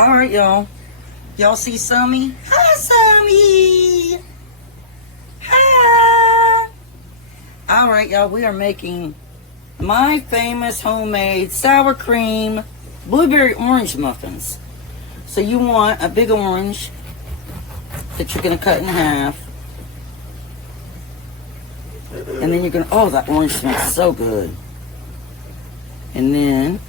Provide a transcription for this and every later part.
All right, y'all. Y'all see Sammy? Hi, Sammy. Hi. All right, y'all. We are making my famous homemade sour cream blueberry orange muffins. So you want a big orange that you're going to cut in half. And then you're going to, oh, that orange smells so good. And then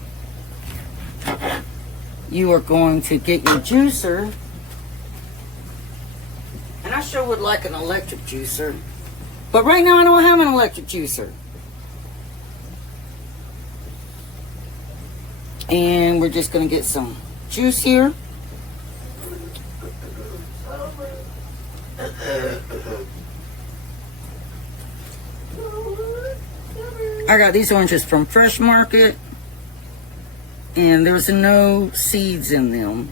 you are going to get your juicer. And I sure would like an electric juicer. But right now I don't have an electric juicer. And we're just going to get some juice here. I got these oranges from Fresh Market, and there's no seeds in them.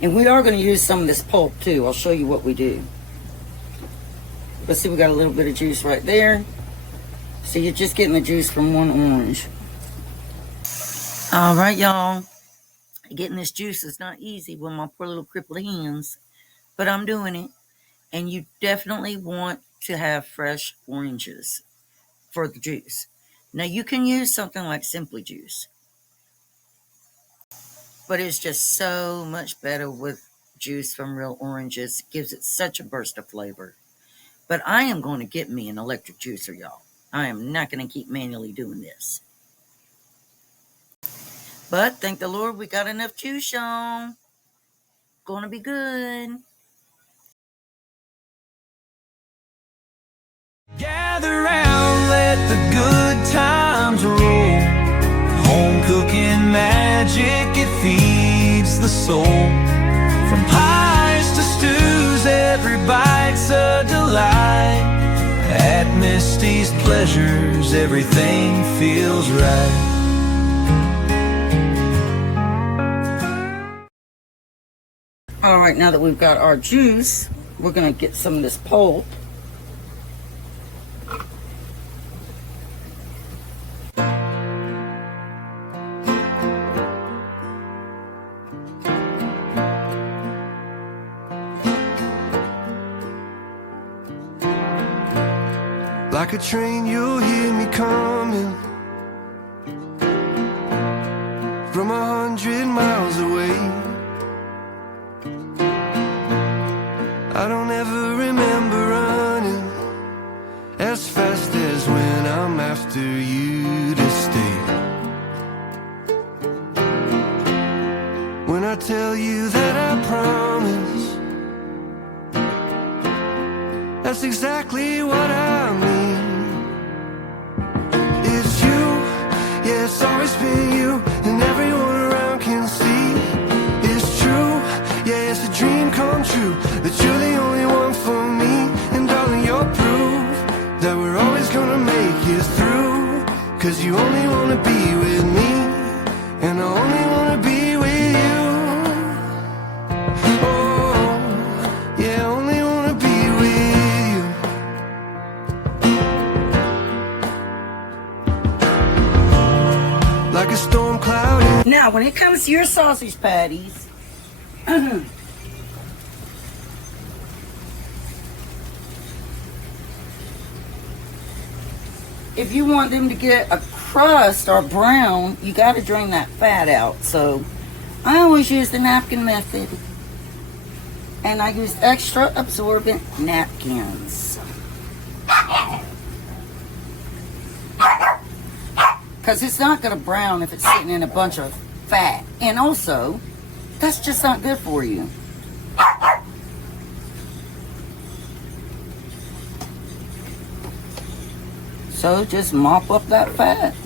And we are going to use some of this pulp too. I'll show you what we do. Let's see, we got a little bit of juice right there. So you're just getting the juice from one orange. All right, y'all. Getting this juice is not easy with my poor little crippled hands, but I'm doing it. And you definitely want to have fresh oranges for the juice. Now you can use something like Simply Juice, but it's just so much better with juice from real oranges. It gives it such a burst of flavor. But I am going to get me an electric juicer, y'all. I am not going to keep manually doing this. But thank the Lord we got enough juice, y'all. Gonna be good. Gather round, let the good times roll. Home cooking magic, it feeds the soul. From pies to stews, every bite's a delight. At Misty's Pleasures, everything feels right. All right, now that we've got our juice, we're gonna get some of this pulp. Like a train, you'll hear me coming from 100 miles away. I don't ever remember running as fast as when I'm after you to stay. When I tell you that I promise, that's exactly what I mean. It's you, yeah, it's always been you, and everyone around can see. It's true, yeah, it's a dream come true, that you're the only one for me. And darling, you're proof that we're always gonna make it through. Cause you only wanna be with me, and I only wanna be with you. Oh, yeah, I only wanna be with you. Like a storm cloud. Now, when it comes to your sausage patties, if you want them to get a crust or brown, you got to drain that fat out. So I always use the napkin method, and I use extra absorbent napkins because it's not going to brown if it's sitting in a bunch of fat, and also that's just not good for you. So just mop up that fat.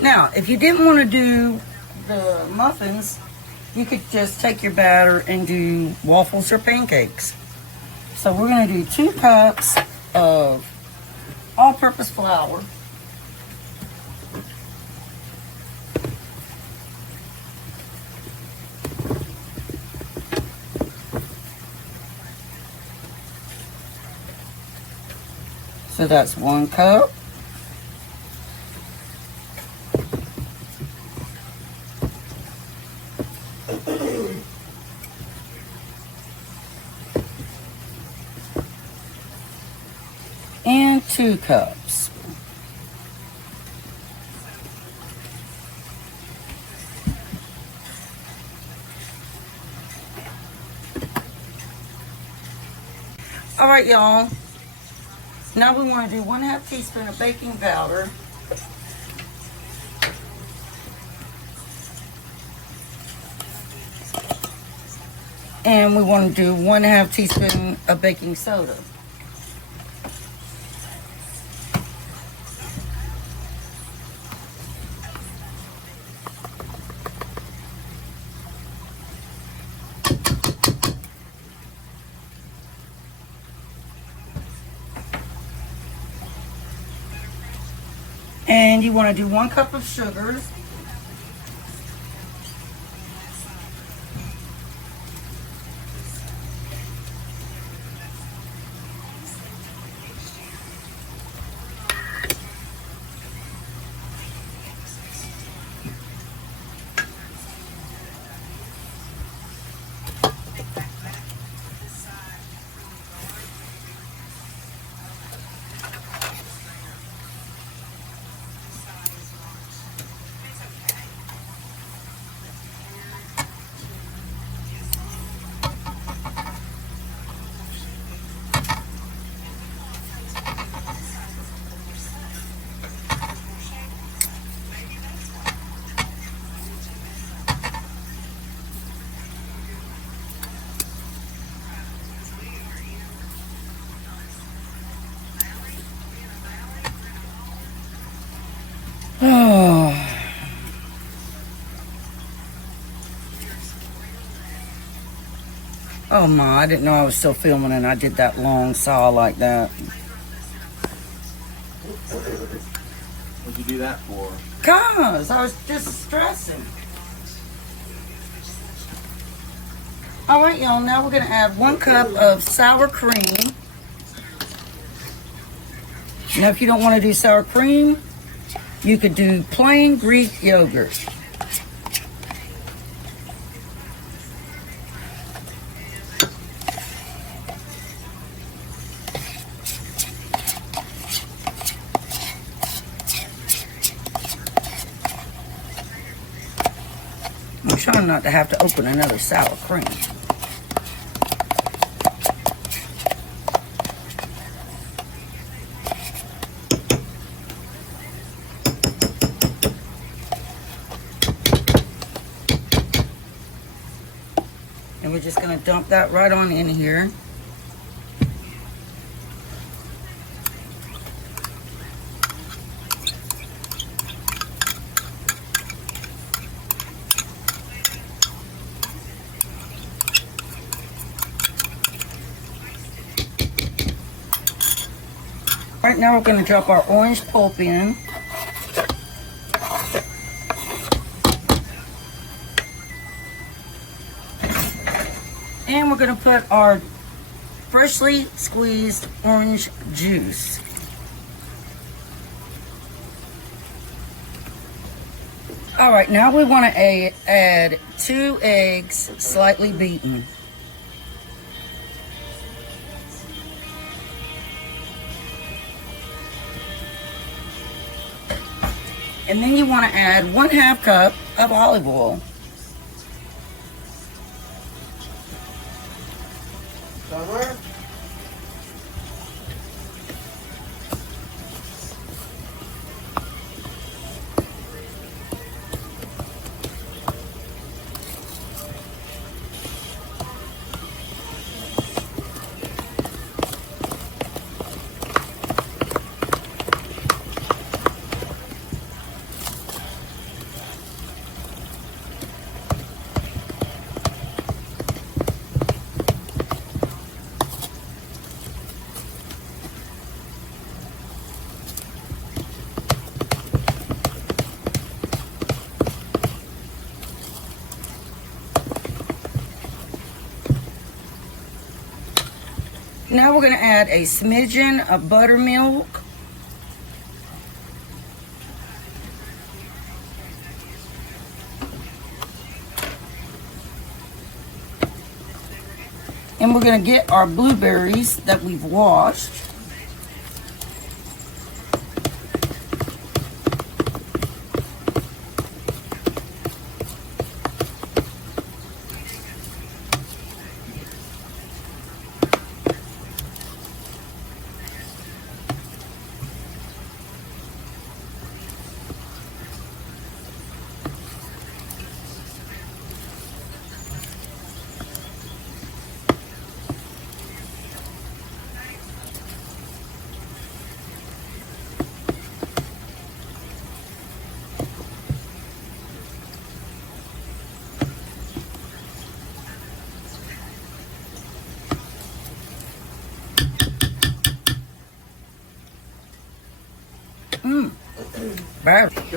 Now, if you didn't want to do the muffins, you could just take your batter and do waffles or pancakes. So we're going to do 2 cups of all-purpose flour. So that's 1 cup. And 2 cups. All right, y'all. Now we want to do 1/2 teaspoon of baking powder. And we want to do 1/2 teaspoon of baking soda. And you want to do 1 cup of sugar. Oh my, I didn't know I was still filming and I did that long saw like that. What'd you do that for? Cause I was just stressing. All right, y'all, now we're gonna add 1 cup of sour cream. Now if you don't want to do sour cream, you could do plain Greek yogurt. I'm trying not to have to open another sour cream. And we're just going to dump that right on in here. Right now we're going to drop our orange pulp in. And we're going to put our freshly squeezed orange juice. All right, now we want to add 2 eggs slightly beaten. And then you want to add 1/2 cup of olive oil. Somewhere? Now we're going to add a smidgen of buttermilk. And we're going to get our blueberries that we've washed.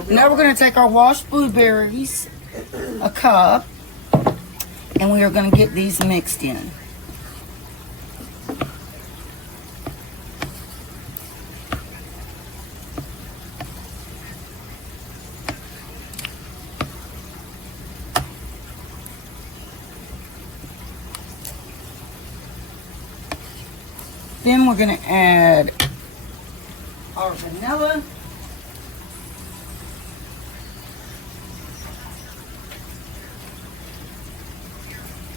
Now we're going to take our washed blueberries, a cup, and we are going to get these mixed in. Then we're going to add our vanilla.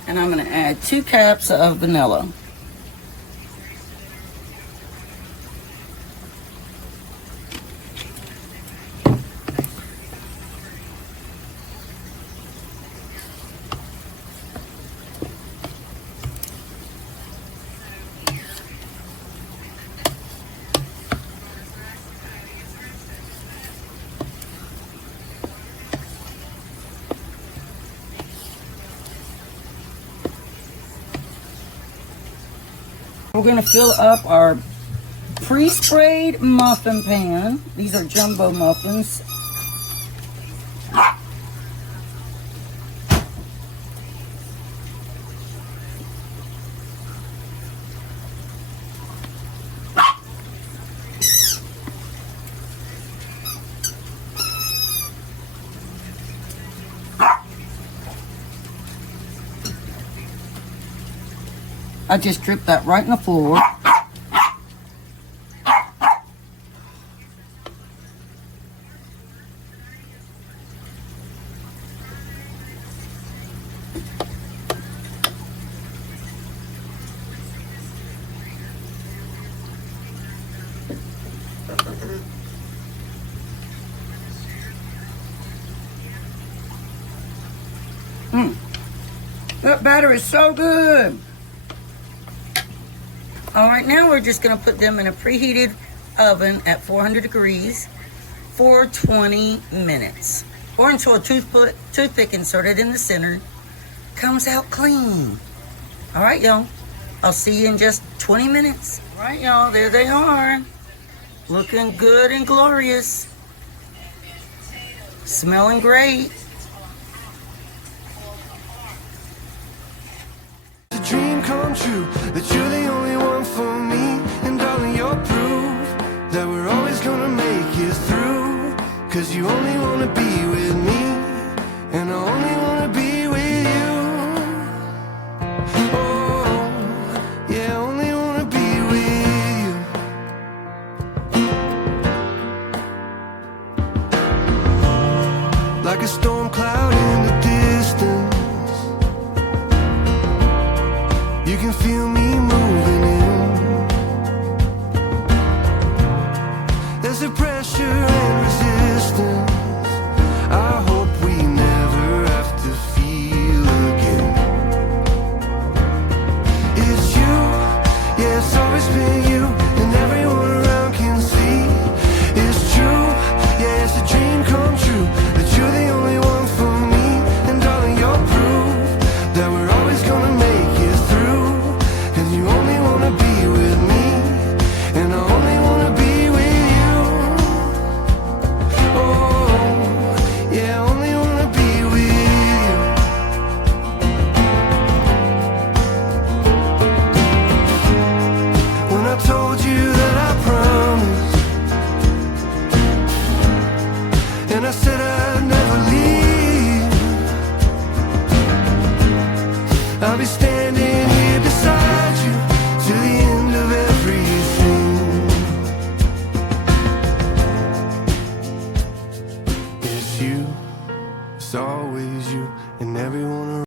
And I'm going to add 2 cups of vanilla. We're going to fill up our pre-sprayed muffin pan. These are jumbo muffins. I just dripped that right in the floor. That batter is so good. All right, now we're just going to put them in a preheated oven at 400 degrees for 20 minutes. Or until a toothpick inserted in the center comes out clean. All right, y'all. I'll see you in just 20 minutes. All right, y'all. There they are. Looking good and glorious. Smelling great. It's a dream come true that you're the only one for me. And darling, you're proof that we're always gonna make it through. Cause you only wanna be with me, and I only wanna be with you. Oh, yeah, I only wanna be with you. Like a storm cloud in the distance, you can feel me moving in. There's a pressure and resistance I hope we never have to feel again. It's you, yeah, it's always been you, and everyone around can see. It's true, yeah, it's a dream come true that you're the only one for me. And darling, you're proof that we're always gonna make it through. And you I'll be standing